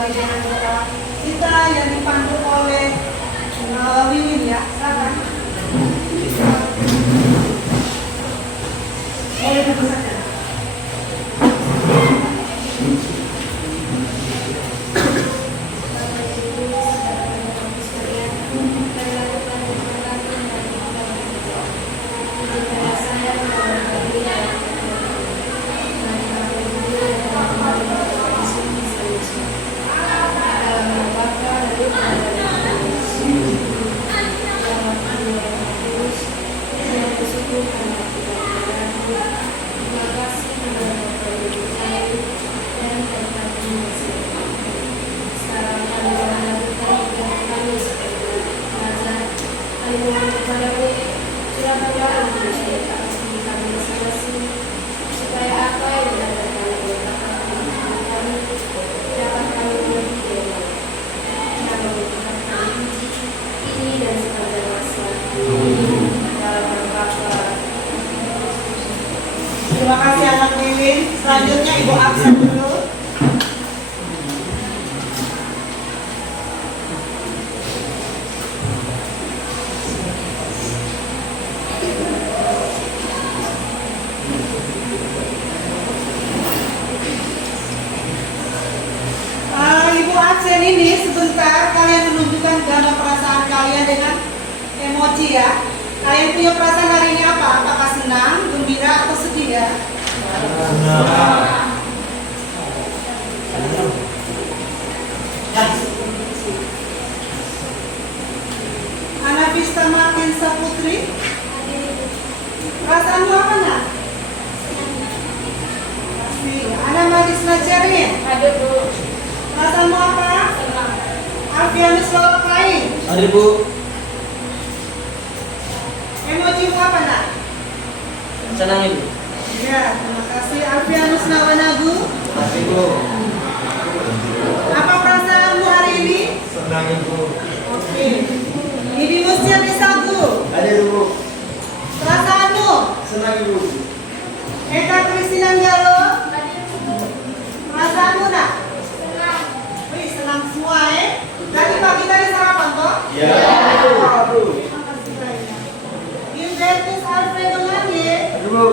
diawali dengan doa kita yang dipandu oleh Wiwin ya. Silakan. Boleh duduk saja. Terima kasih anak Wiwin. Selanjutnya Ibu absen dulu. Ibu absen ini sebentar kalian menunjukkan gambar perasaan kalian dengan emoji ya. Kalian punya perasaan hari ini apa? Apakah senang, gembira, atau sedih ya? Senang. Anavista Martin Saputri, perasaanmu apa nak? Ana Magisna Cerin, Ada Bu. perasaanmu apa? Senang. Alfianus Lolokain, Ada Bu. emojimu apa nak? Senang Ibu. Ya, terima kasih. Alfianus Nawanagu, Kasih Bu. apa perasaanmu hari ini? Senang Ibu. Oke. Ibu Mustia Desagu, Ada Bu. perasaanmu? Senang Ibu. Eka Kristina Galo, perasaanmu nak? Senang. Wih, senang semua Dari pagi tadi sarapan toh? Ya. Bu. Makasih banyak. Gilbertus Alfredo Nganye, Ada Bu.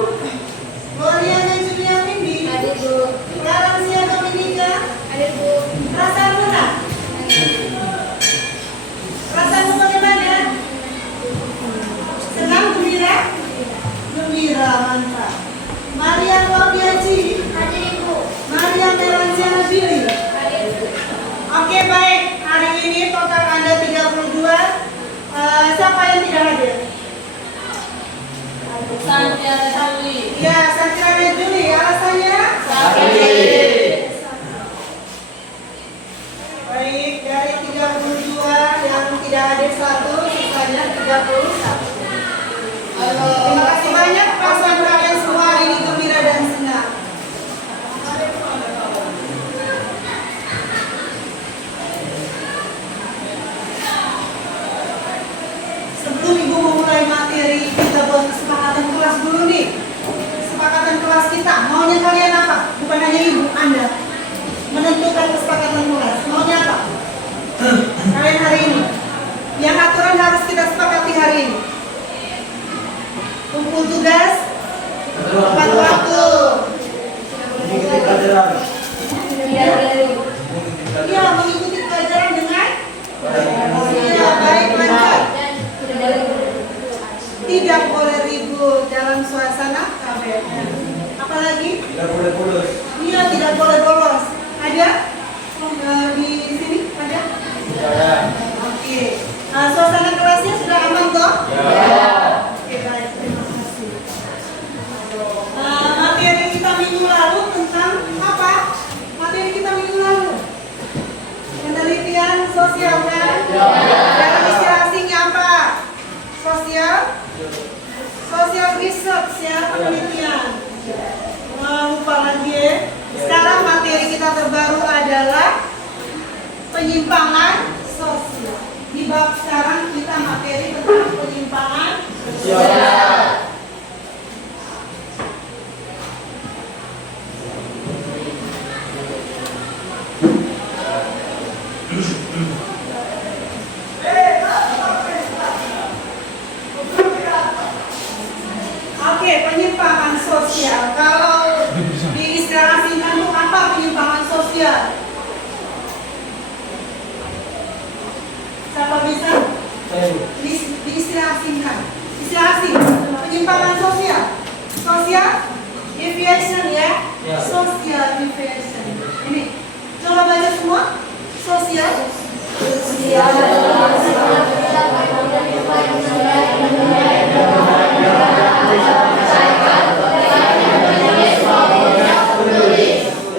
Gloriana Julia Mindi, Ada Bu. Clarencia Dominika, Ada Bu. perasaanmu nak? Perasaanmu bagaimana? Senang, gembira? Gembira, mantap. Maria Claudiaci, Ada Bu. Maria Melansiana Billy. Ada Bu. Oke, baik. Hari ini total Anda 32. Siapa yang tidak hadir? Santiara Juli. Ya, Santiara Juli. Alasannya? Baik, dari 32 yang tidak hadir 1, sisanya 31. Terima kasih banyak. Perasaan kalian semua hari ini gembira dan senang. Sebelum Ibu memulai materi, kita buat kesepakatan kelas dulu nih. Kesepakatan kelas kita, maunya kalian apa? Bukan hanya Ibu, Anda menentukan kesepakatan kelas. Maunya apa? Kalian hari ini. Yang aturan harus kita sepakati hari ini. Kumpul tugas, tepat waktu. Mengikuti pelajaran. Iya, mengikuti pelajaran dengan iya, baik, lancar. Tidak boleh ribut dalam suasana KBM. Apalagi? Tidak boleh bolos. Iya, tidak boleh bolos. Ada? Di sini ada? Ya. Oke. Suasana kelasnya sudah aman toh? Ya. Oke, baik. Terima kasih. Materi kita minggu lalu tentang apa? Materi kita minggu lalu penelitian sosial kan? Dalam istilah asingnya apa? Social research ya, penelitian. Lupa lagi ya. Sekarang materi kita terbaru adalah penyimpangan sosial. Di bab sekarang kita materi tentang penyimpangan sosial. deviation ya. Ya. Social deviation. Ini. Coba baca semua. Social.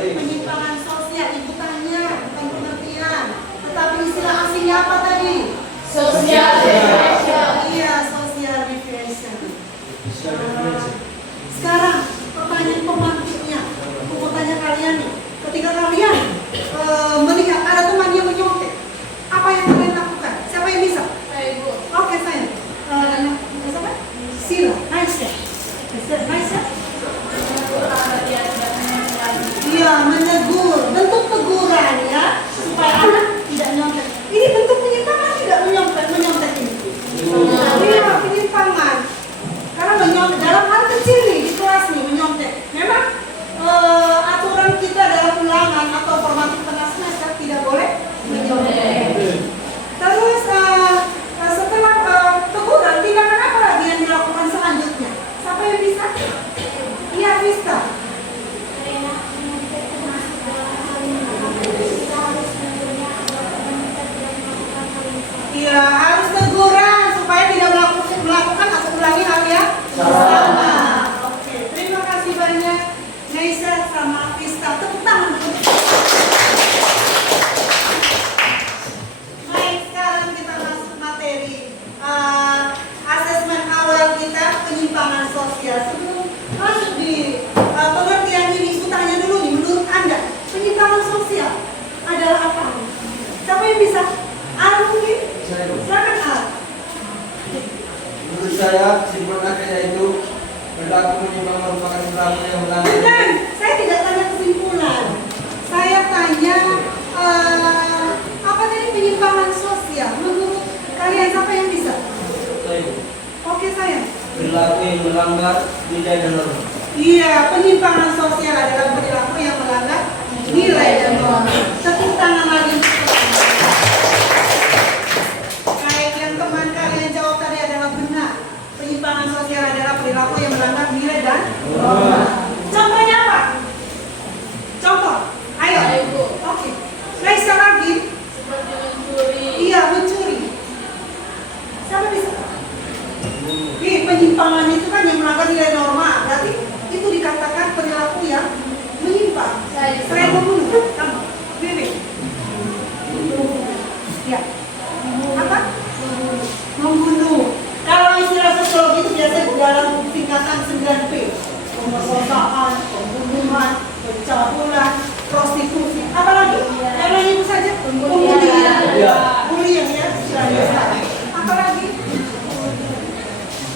Penyimpangan sosial itu tanya, bukan pengertian. Tetapi istilah aslinya apa tadi? Sosial deviation. Iya, social deviation. Social deviation. Sekarang pertanyaan pemantiknya, aku mau tanya kalian nih, ketika kalian melihat ada teman yang menyontek, apa yang kalian lakukan? Siapa yang bisa? Saya ibu. Oke saya. Siapa? Sila. Nice ya. Nice ya. Dia tidak menyenangkan. Iya, menegur, bentuk teguran ya, supaya anak tidak menyontek. Ini bentuk penyimpangan tidak menyontek ini. Iya, penyimpangan. Karena menyontek dalam hal kecil nih di kelas nih menyontek. Memang aturan kita dalam ulangan atau formatif tengah semester tidak boleh menyontek. Terus setelah teguran, tindakan apa lagi yang dilakukan selanjutnya? Siapa yang bisa? Iya, bisa. Iya, harus teguran supaya tidak melakukan atau ulangi hal yang sama. Oke, terima kasih banyak Naisa sama Vista. Tepuk tangan dulu. Baik, sekarang kita masuk materi asesmen awal kita penyimpangan sosial. Sebelum masuk di pengertian ini, aku tanya dulu nih, menurut Anda penyimpangan sosial adalah apa? Siapa yang bisa? Al mungkin? Saya. Silakan Al. Menurut saya, kesimpulan akhirnya itu perilaku menyimpang merupakan perilaku yang melanggar. Bukan, saya tidak tanya kesimpulan. Saya tanya apa tadi penyimpangan sosial? Menurut kalian siapa yang bisa? Saya. Oke saya. Perilaku yang melanggar nilai dan norma. Iya, penyimpangan sosial adalah perilaku yang melanggar nilai dan norma. Tepuk tangan lagi. Kayak yang teman kalian jawab tadi adalah benar. Penyimpangan sosial adalah perilaku yang melanggar nilai dan norma. Contohnya apa? Contoh. Ayo. Saya ibu. Oke. Naisa lagi. Seperti mencuri. Iya, mencuri. Siapa bisa? Penyimpangan itu kan yang melanggar nilai norma. Berarti itu dikatakan perilaku yang menyimpang. Saya Selain membunuh, kamu, Bibi. Ya. Apa? Membunuh. Kalau istilah sosiologi itu biasanya dalam tingkatan 9P. Pemerkosaan, pembunuhan, pencabulan, prostitusi. Apalagi? Yang lain itu saja. Pembunuhan. Iya. Bullying ya, istilahnya. Apalagi?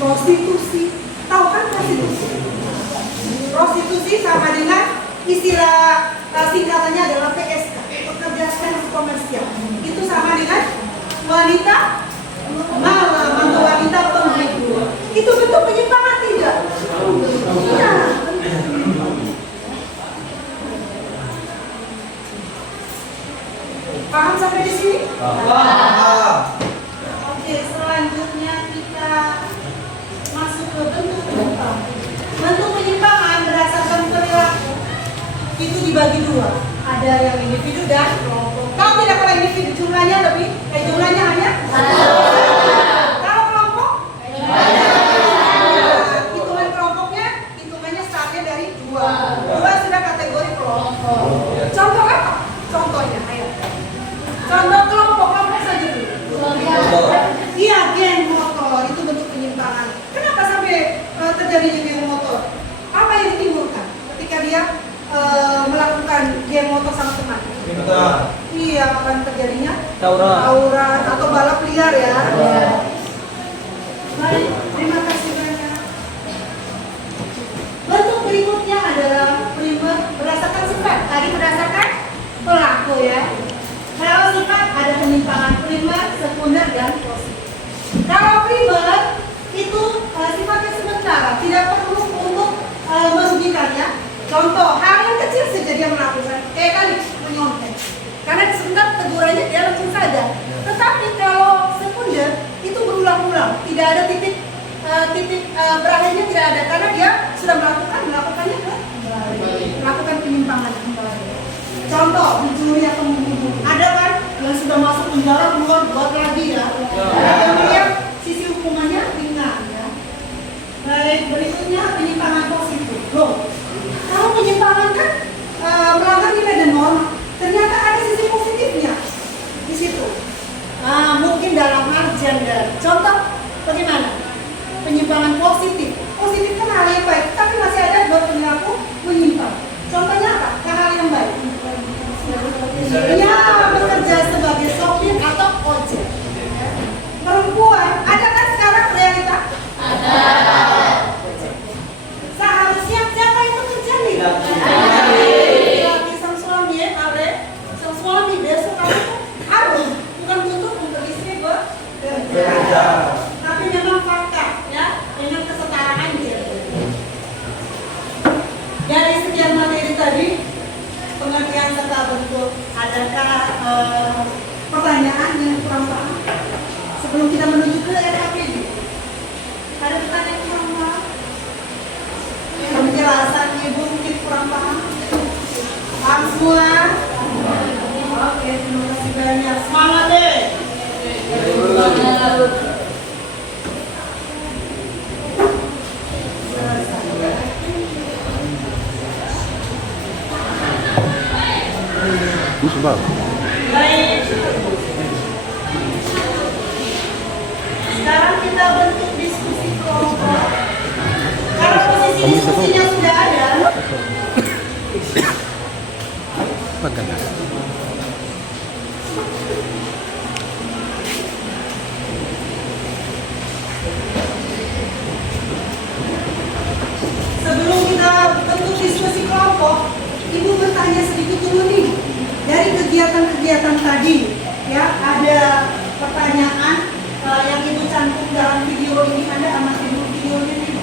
Prostitusi. Tahu kan prostitusi? Prostitusi sama dengan istilah singkatannya adalah PSK, pekerja seks komersial. Itu sama dengan wanita malam atau wanita pembunuh. Itu bentuk penyimpangan tidak? Iya. Paham sampai di sini? Oke, selanjutnya kita masuk ke bentuk penyimpangan. Bentuk penyimpangan berdasarkan perilaku itu dibagi dua. Ada yang individu dan kelompok. Kalau tidak kalau individu jumlahnya lebih, jumlahnya hanya kalau kelompok, hitungan kelompoknya, hitungannya startnya dari dua. Dua sudah kategori kelompok. Contoh apa? Contohnya, ayo. Contoh kelompok saja dulu. Iya, geng motor itu bentuk penyimpangan. Kenapa sampai terjadinya geng motor? Apa yang ditimbulkan ketika dia melakukan geng motor sama teman? Iya, akan terjadinya tawuran atau balap liar ya. Baik, terima kasih banyak. Bentuk berikutnya adalah primer berdasarkan sifat. Tadi berdasarkan pelaku ya. Kalau sifat ada penyimpangan primer, sekunder dan positif. Kalau primer itu sifatnya sementara, tidak perlu untuk merugikannya. Contoh, hal yang kecil saja dia melakukan, kayak tadi menyontek. Karena sebentar tegurannya dia langsung sadar. Tetapi kalau sekunder itu berulang-ulang, tidak ada titik berakhirnya tidak ada karena dia sudah melakukannya contoh mencuri atau membunuh. Ada kan yang sudah masuk penjara keluar buat lagi ya. Ada melihat sisi hukumannya ringan ya. Baik, berikutnya penyimpangan positif. Loh, kalau penyimpangan kan melanggar nilai dan norma. Ternyata ada sisi positifnya di situ. Mungkin dalam artian dan contoh bagaimana? Penyimpangan positif. Positif kan hal yang baik, tapi masih ada buat perilaku menyimpang. Contohnya apa? Hal yang baik. Ya, bekerja sebagai sopir atau ojek. Perempuan, ada kan sekarang realita? Ada. Seharusnya siapa yang bekerja nih? Laki sang suami ya, Abre. Sang suami besok kamu harus bukan butuh untuk istri bekerja. Tapi memang fakta ya, dengan kesetaraan gender. Dari sekian materi tadi, pengertian serta bentuk, adakah pertanyaan yang kurang paham? Sebelum kita menuju ke RKPD, ada pertanyaan yang kurang paham? Penjelasan Ibu mungkin kurang paham? Paham semua? Oke, terima kasih banyak. Semangat deh! Baik. Sekarang kita bentuk diskusi kelompok. Karena posisi diskusinya sudah ada. Sebelum kita bentuk diskusi kelompok, Ibu bertanya sedikit dulu nih. Dari kegiatan-kegiatan tadi, ya ada pertanyaan yang Ibu cantum dalam video ini. Ada amati dulu videonya nih.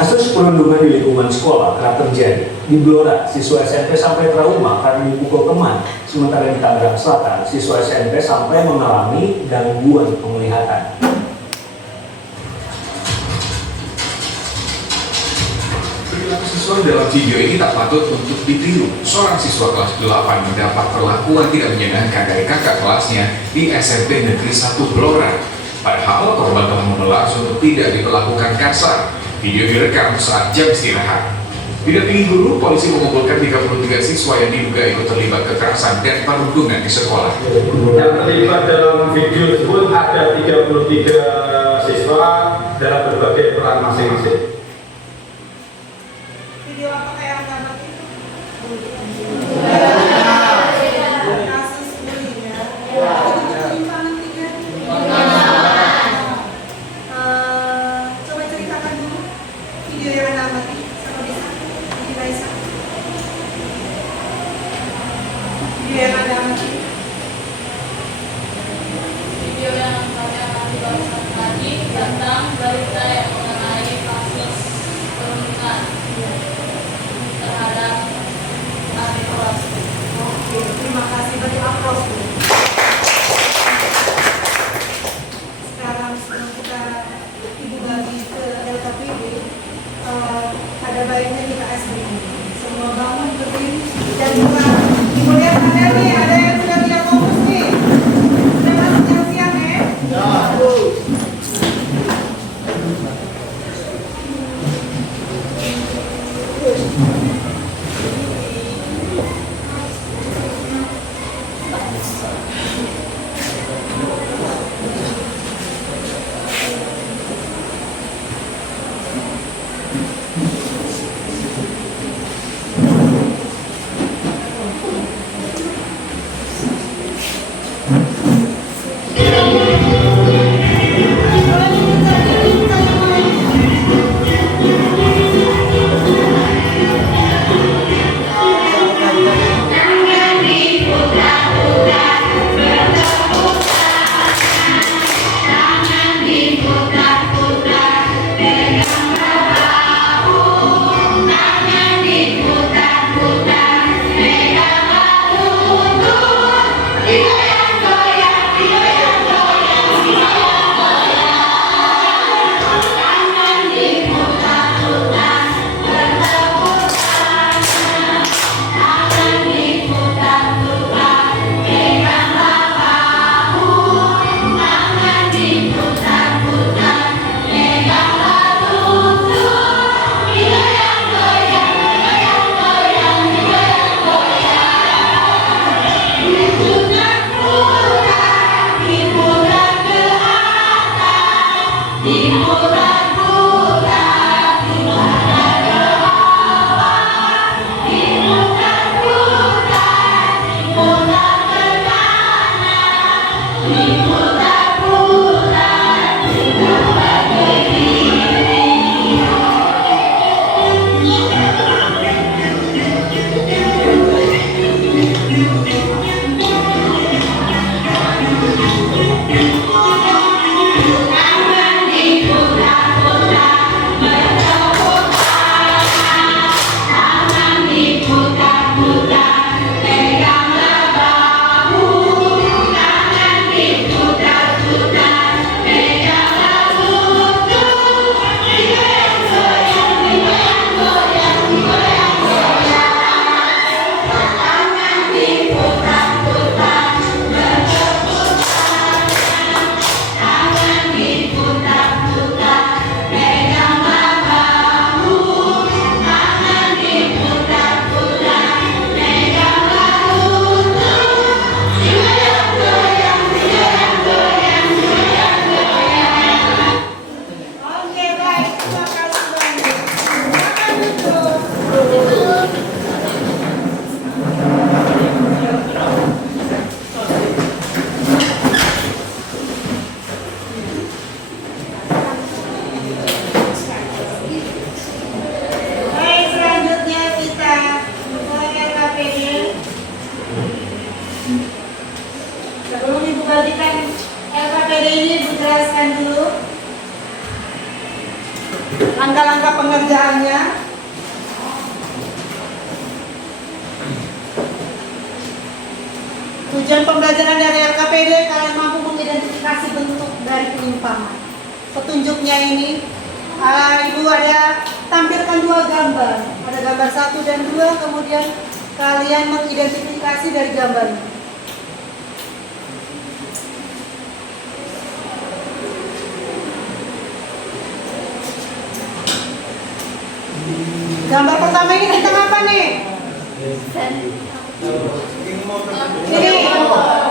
Kasus perundungan di lingkungan sekolah kerap terjadi. Di Blora, siswa SMP sampai trauma karena dipukul teman. Sementara di Tangerang Selatan, siswa SMP sampai mengalami gangguan penglihatan. Perilaku siswa dalam video ini tak patut untuk ditiru. Seorang siswa kelas 8 mendapat perlakuan tidak menyenangkan dari kakak kelasnya di SMP Negeri 1 Blora. Padahal korban telah menolak untuk tidak diperlakukan kasar. Video direkam saat jam istirahat. Didampingi guru, polisi mengumpulkan 33 siswa yang diduga ikut terlibat kekerasan dan perundungan di sekolah. Yang terlibat dalam video tersebut ada 33 siswa dalam berbagai peran masing-masing. Video apa kayak gambar itu? Kasus bullying ya. Itu penyimpangan tiga. Coba ceritakan dulu video yang Anda amati sama bisa di Raisa. Video yang Anda amati. Video yang kami akan dibahas tadi tentang berita yang mengenai kasus perundungan terhadap adik kelas. Oke, terima kasih bagi aplaus. Sekarang sebelum kita Ibu bagi ke LKPD, ada baiknya kita SBY. Semua bangun berdiri dan mulai. Ibu lihat ada nih, ada yang sudah tidak fokus nih. Sudah masuk jam siang ya? langkah-langkah pengerjaannya. Tujuan pembelajaran dari LKPD, kalian mampu mengidentifikasi bentuk dari penyimpangan. Petunjuknya ini, Ibu ada tampilkan dua gambar. Ada gambar 1 dan 2, kemudian kalian mengidentifikasi dari gambar ini. Gambar pertama ini tentang apa nih? Ini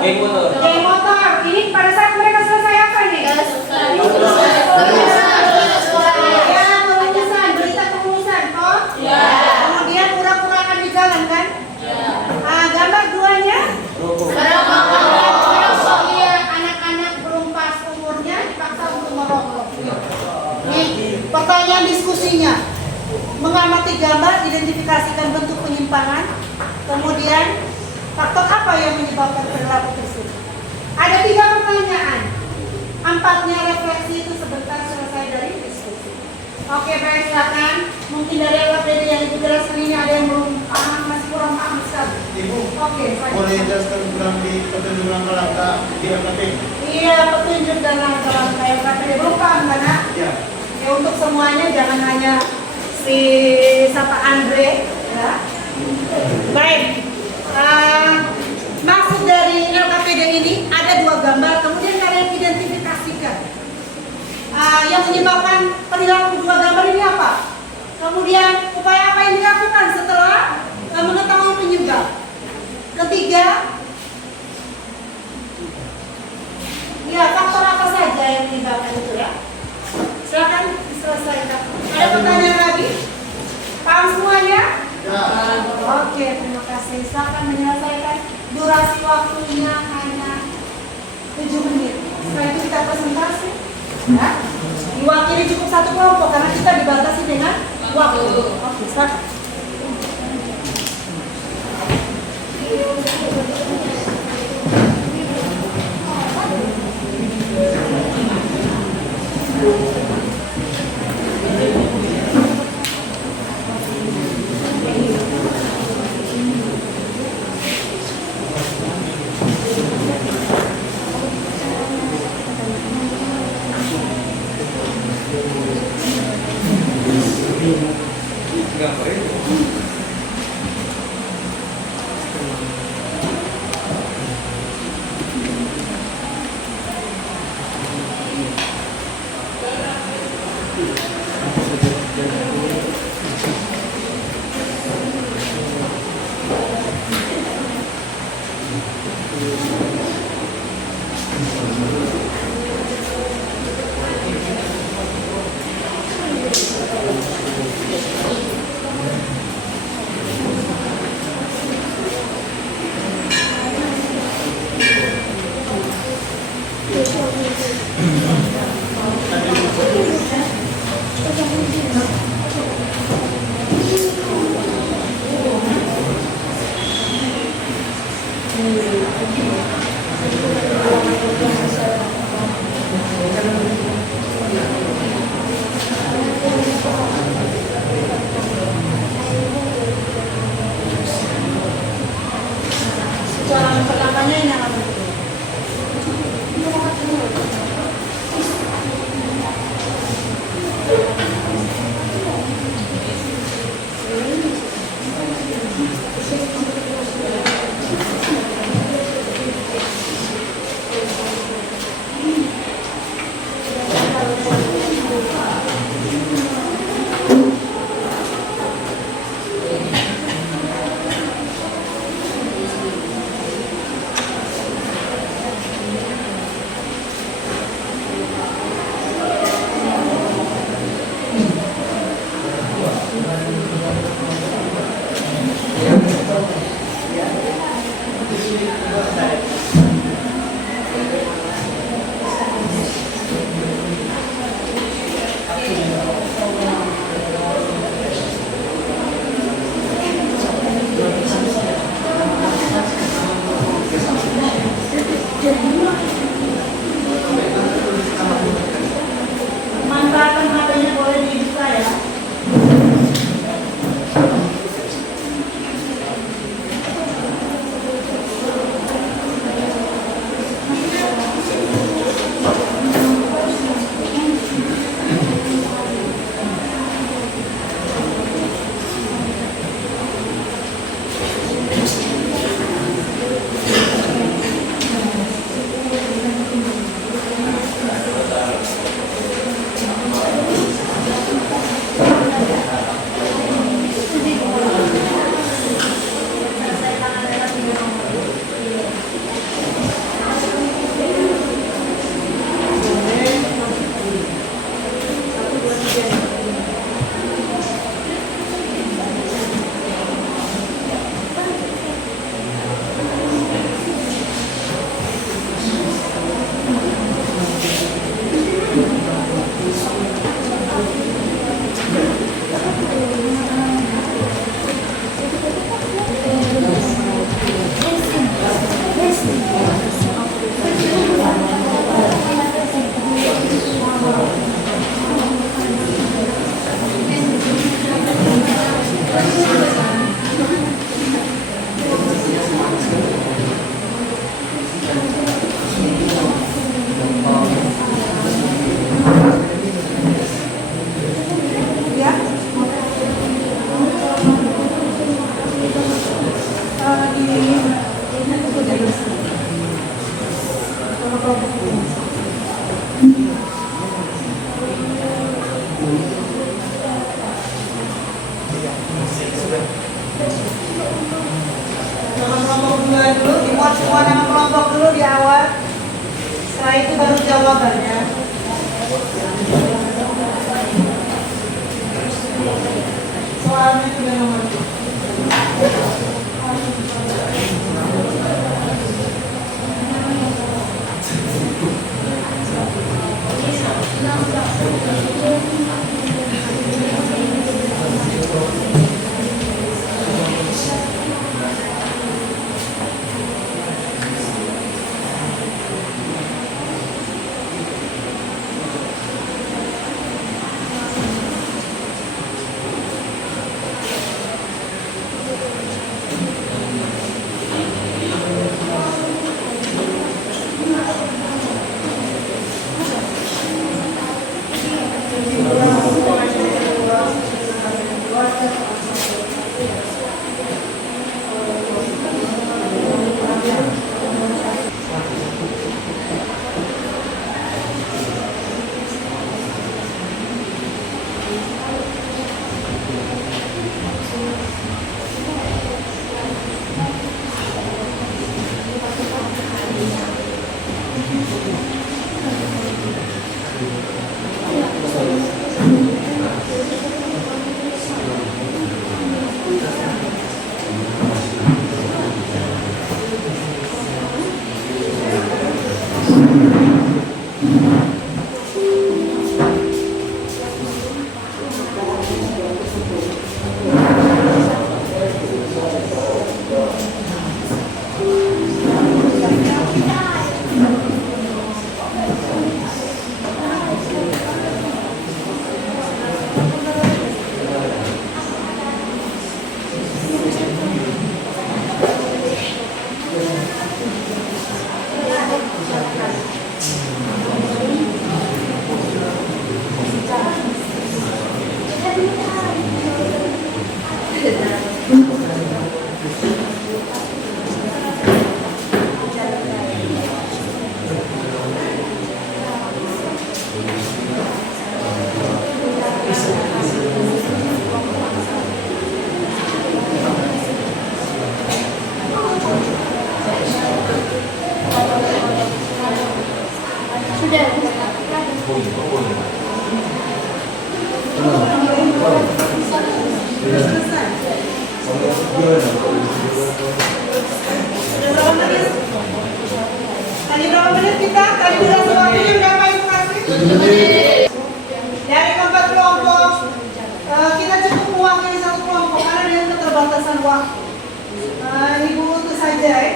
geng motor. Ini pada saat mereka selesai apa nih? Ya, pengurusan, berita pengurusan, toh? Kemudian pura-pura akan di jalan kan? Gambar 2-nya? Iya, anak-anak belum pas umurnya dipaksa untuk merokok. Nih, pertanyaan diskusinya. Mengamati gambar, identifikasikan bentuk penyimpangan, kemudian faktor apa yang menyebabkan perilaku tersebut. Ada 3 pertanyaan, 4-nya refleksi itu sebentar selesai dari diskusi. Oke, baik, silakan. Mungkin dari LKPD yang Ibu jelaskan ini ada yang belum paham, masih kurang paham sekali. Ibu, Oke, boleh jelaskan kurang di petunjuk langkah-langkah di LKPD? iya, petunjuk dan langkah-langkah LKPD belum paham kan? Nak? Ya. Ya, untuk semuanya jangan hanya si Sapa Andre, ya. Baik. Maksud dari LKPD ini ada 2 gambar, kemudian kalian identifikasikan yang menyebabkan perilaku 2 gambar ini apa. Kemudian upaya apa yang dilakukan setelah mengetahui penyebab. Ketiga, ya faktor apa saja yang menyebabkan itu ya. Silakan diselesaikan. Ada pertanyaan lagi? Paham semuanya? Ya. Oke, terima kasih. Silakan menyelesaikan. Durasi waktunya hanya 7 menit. Setelah itu kita presentasi. Ya. Diwakili cukup 1 kelompok karena kita dibatasi dengan waktu. Oke, silakan. Jalan pertamanya ini apa? Muat semua nama kelompok dulu di awal. Setelah itu baru jawabannya. Soalnya juga nomor 2. Tadi berapa menit kita? Tadi durasi waktunya berapa informasi? Dari keempat kelompok, kita cukup mewakili satu kelompok karena dengan keterbatasan waktu. Ibu itu saja ya.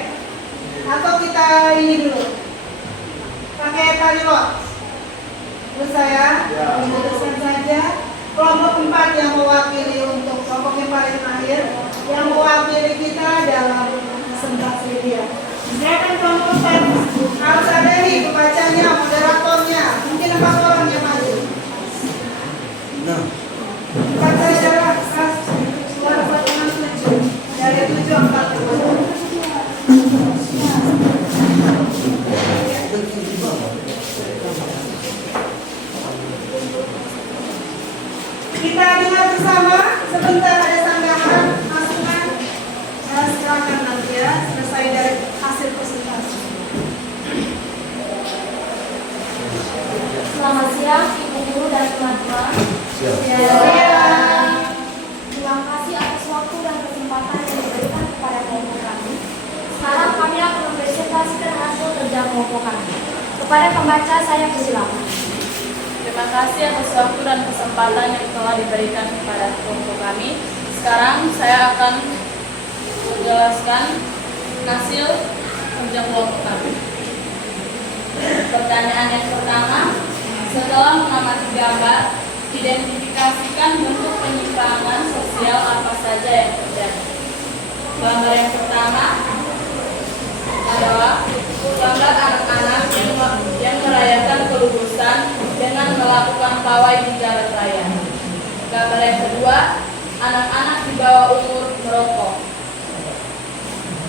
Atau kita ini dulu. Pakai tali lot. Terus saya memutuskan saja. Kelompok 4 yang mewakili untuk kelompok yang paling akhir, yang mewakili kita dalam presentasi dia. Silakan kelompok 4 harus ada nih pembacanya, moderatornya, mungkin 4 orang yang maju. Empat saja lah, suara 7 dari 7 4. Kita dengar bersama, sebentar ada sanggahan, masukan, silakan nanti ya, selesai dari hasil presentasi. Selamat siang, Ibu Guru dan teman-teman. Siang. Terima kasih atas waktu dan kesempatan yang diberikan kepada kelompok kami. Sekarang kami akan mempresentasikan hasil kerja kelompok kami. Kepada pembaca saya persilakan. Terima kasih atas waktu dan kesempatan yang telah diberikan kepada kelompok kami. Sekarang saya akan menjelaskan hasil kerja kelompok kami. Pertanyaan yang pertama, setelah mengamati gambar, identifikasikan bentuk penyimpangan sosial apa saja yang terjadi. Gambar yang pertama adalah gambar anak-anak yang merayakan kelulusan dengan melakukan pawai di jalan raya. Gambar yang kedua, anak-anak di bawah umur merokok.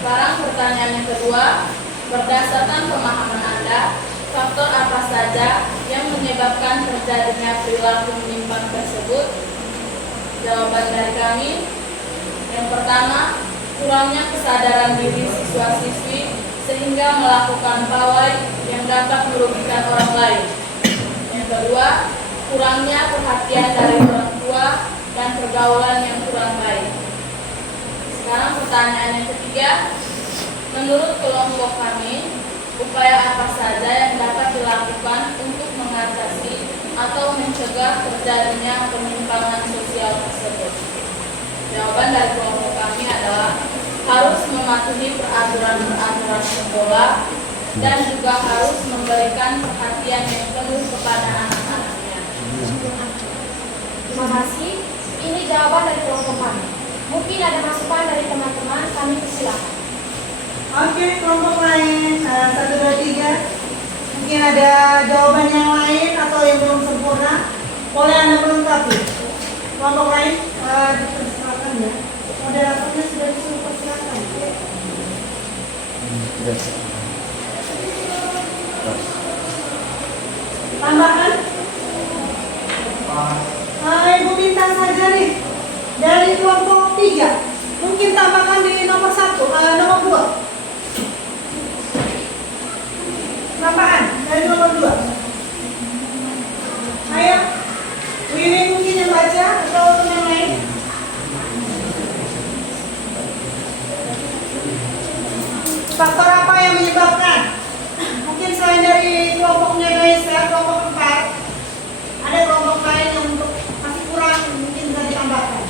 Sekarang pertanyaan yang kedua, berdasarkan pemahaman Anda, faktor apa saja yang menyebabkan terjadinya perilaku menyimpang tersebut? Jawaban dari kami, yang pertama, kurangnya kesadaran diri siswa-siswi sehingga melakukan pawai yang dapat merugikan orang lain. Yang kedua, kurangnya perhatian dari orang tua dan pergaulan yang kurang baik. Sekarang pertanyaan yang ketiga, menurut kelompok kami, upaya apa saja yang dapat dilakukan untuk mengatasi atau mencegah terjadinya penyimpangan sosial tersebut? Jawaban dari kelompok kami adalah harus mematuhi peraturan-peraturan sekolah dan juga harus memberikan perhatian yang penuh kepada anak-anaknya. Terima kasih. Ini jawaban dari kelompok kami. Mungkin ada masukan dari teman-teman, kami persilakan. Oke, kelompok lain 1, 2, 3. Mungkin ada jawaban yang lain atau yang belum sempurna, boleh Anda melengkapi. Kelompok lain dipersilakan ya. Moderatornya sudah disuruh persilakan. Tambahan? Ibu minta saja nih dari kelompok 3. Mungkin tambahkan di nomor 1, nomor 2. Tambahan dari nomor 2. Ayo, Wiwi mungkin yang baca atau yang lain. Faktor apa yang menyebabkan? Mungkin selain dari kelompoknya Indonesia, kelompok 4, ada kelompok lain yang untuk masih kurang, mungkin bisa ditambahkan.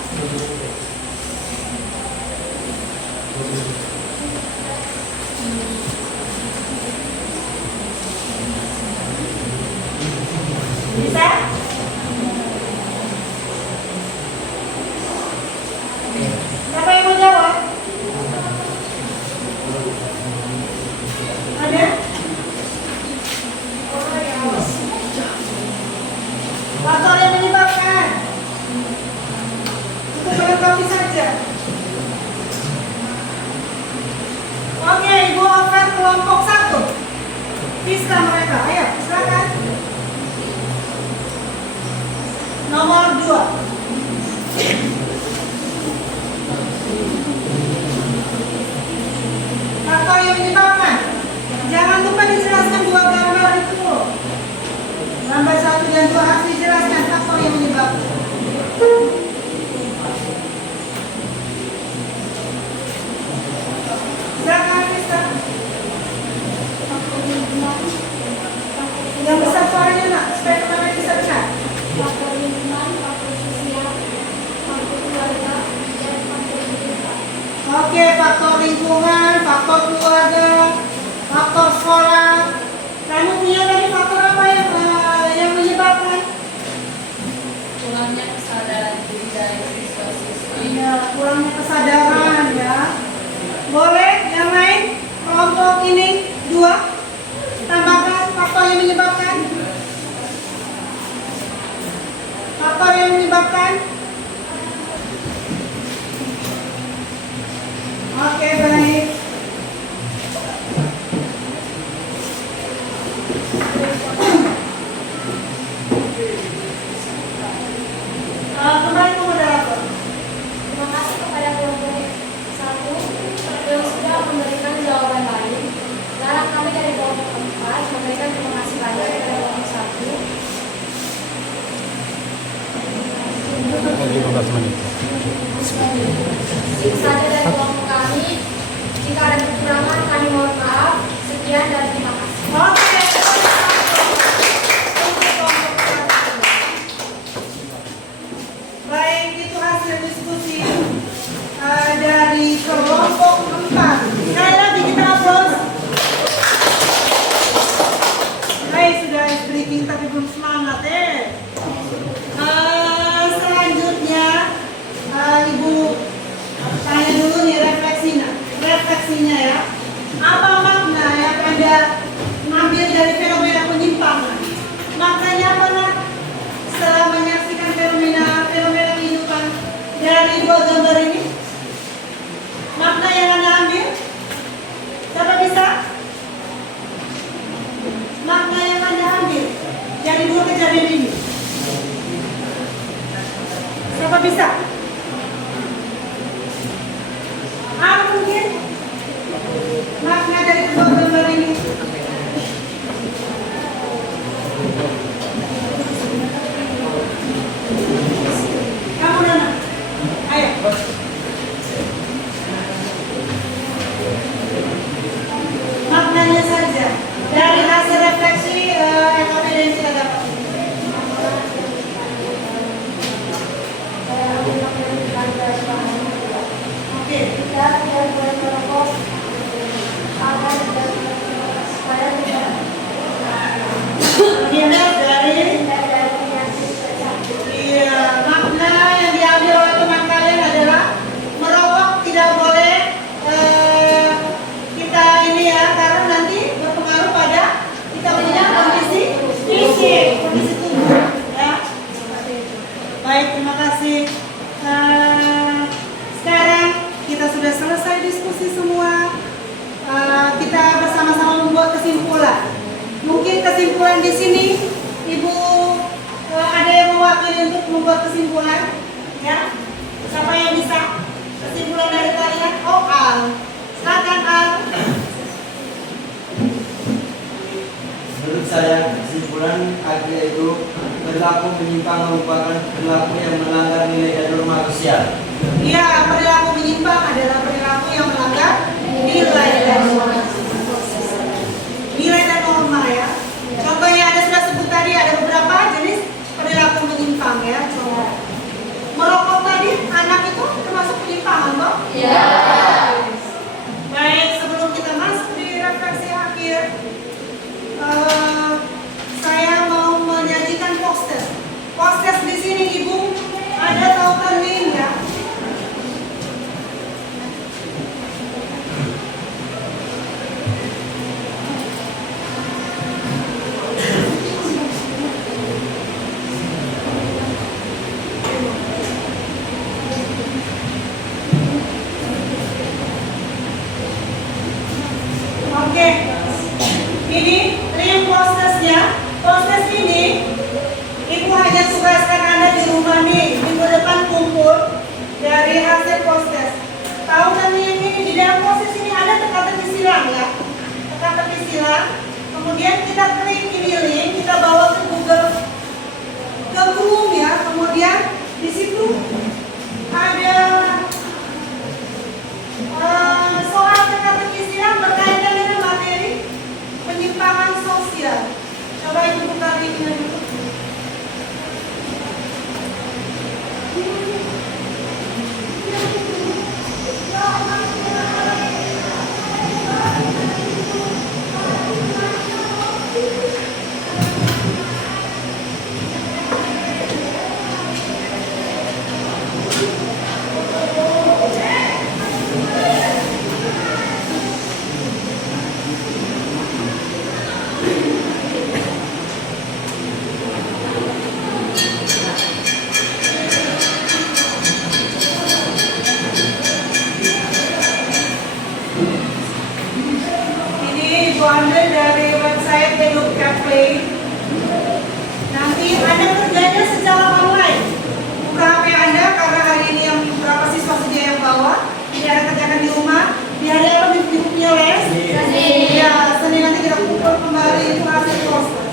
Bisa? Siapa yang mau jawab? Ada? Faktor yang menyebabkan. Untuk melengkapi saja. Oke, Ibu offer kelompok 1. Bisa mereka, ayo silakan. Nomor 2. Faktor yang menyebabkan. Jangan lupa dijelaskan 2 gambar itu. Gambar 1 dan 2 harus dijelaskan faktor yang menyebabkan. Silakan Krista. Yang besar suaranya nak, supaya teman-teman bisa dengar. Faktor lingkungan, faktor sosial, faktor keluarga, dan faktor pendidikan. Oke, faktor lingkungan, faktor keluarga, faktor sekolah. Kamu punya tadi faktor apa yang menyebabkan? Kurangnya kesadaran diri dari siswa-siswi. Iya, kurangnya kesadaran ya. Boleh yang lain? Kelompok ini 2. Tambahkan faktor yang menyebabkan. Faktor yang menyebabkan. Oke, baik. Kembali ke moderator. Terima kasih kepada kelompok 1 yang sudah memberikan jawaban lain. Sekarang kami dari kelompok 4 memberikan terima kasih banyak kepada kelompok 1. 15 menit. Itu saja dari kelompok kami. Jika ada kekurangan, kami mohon maaf. Sekian dan terima kasih. Oke. Baik, itu hasil diskusi dari kelompok 4. Sekali lagi kita aplaus. Baik, sudah briefing tapi belum semangat selanjutnya Ibu tanya dulu nih refleksinya ya. Apa makna yang Anda ngambil dari fenomena penyimpangan? Maknanya apa nak? Setelah menyaksikan fenomena kehidupan dari 2 gambar ini, makna yang Anda ambil? Siapa bisa? Makna yang Anda ambil dari 2 kejadian ini? Siapa bisa? Apa mungkin? Makna dari kedua harga bahan pokok. Oke. Tidak boleh merokok. Agar tidak supaya tidak Terhindar dari penyakit tertentu. iya, makna yang diambil oleh teman kalian adalah merokok tidak boleh kita ini ya, karena nanti berpengaruh pada kita punya kondisi fisik, kondisi tubuh ya. Baik, terima kasih. Sekarang kita sudah selesai diskusi semua. Kita bersama-sama membuat kesimpulan. Mungkin kesimpulan di sini, Ibu ada yang mewakili untuk membuat kesimpulan, ya? Siapa yang bisa? Kesimpulan dari kalian? Oh, Al. Silakan Al. Menurut saya, kesimpulan akhir itu perilaku menyimpang merupakan perilaku yang melanggar nilai dan norma sosial. Iya, perilaku menyimpang adalah perilaku yang melanggar nilai dan norma. Nilai dan norma ya. Contohnya ada sudah sebut tadi, ada beberapa jenis perilaku menyimpang ya. Contoh. Merokok tadi, anak itu termasuk penyimpangan toh? Iya. Baik, sebelum kita masuk di refleksi akhir, saya mau menyajikan poster. Poster di sini Ibu ada tautan link ya. Oke, ini link postesnya. Postes ini Ibu hanya tugaskan Anda di rumah nih, minggu depan kumpul dari hasil postes. Tahu kan ini di dalam postes ini ada teka-teki silang ya, teka-teki silang. Kemudian kita klik ini link, kita bawa ke Google, ke Chrome ya. Kemudian di situ ada soal teka-teki silang berkaitan dengan materi penyimpangan sosial. Coba Ibu buka linknya dulu. Ini Ibu ambil dari website Eduk Cafe. Nanti Anda kerjanya secara online. Buka HP Anda karena hari ini yang berapa siswa saja yang bawa. Ini Anda kerjakan di rumah. Di hari apa minggunya les? Ya, Senin nanti kita kumpul kembali itu hasil poster.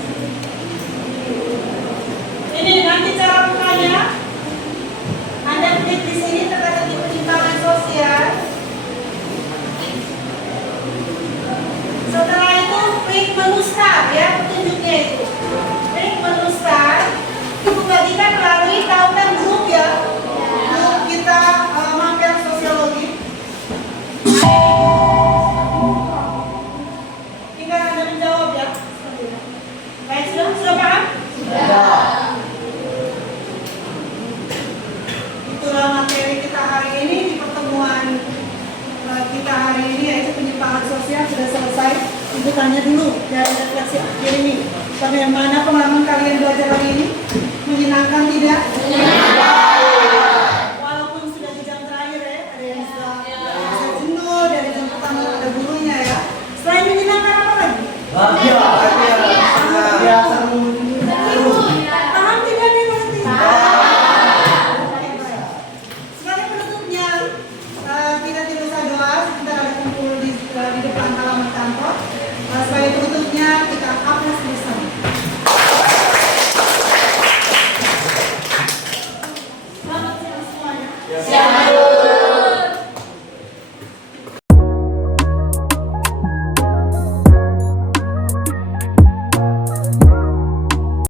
Ini nanti cara bukanya. Anda klik di sini teka-teki penyimpangan sosial. Setelah itu klik menu start ya, petunjuknya itu. Klik menu start, itu bagikan melalui tautan grup ya. Grup kita mampir sosiologi. Tinggal Anda menjawab ya. Baik, sudah paham? Itulah materi kita hari ini di pertemuan kita hari ini, yaitu penyimpangan sosial sudah selesai. Ibu tanya dulu dari refleksi akhir ini, bagaimana pengalaman kalian belajar hari ini? Menyenangkan tidak? Menyenangkan.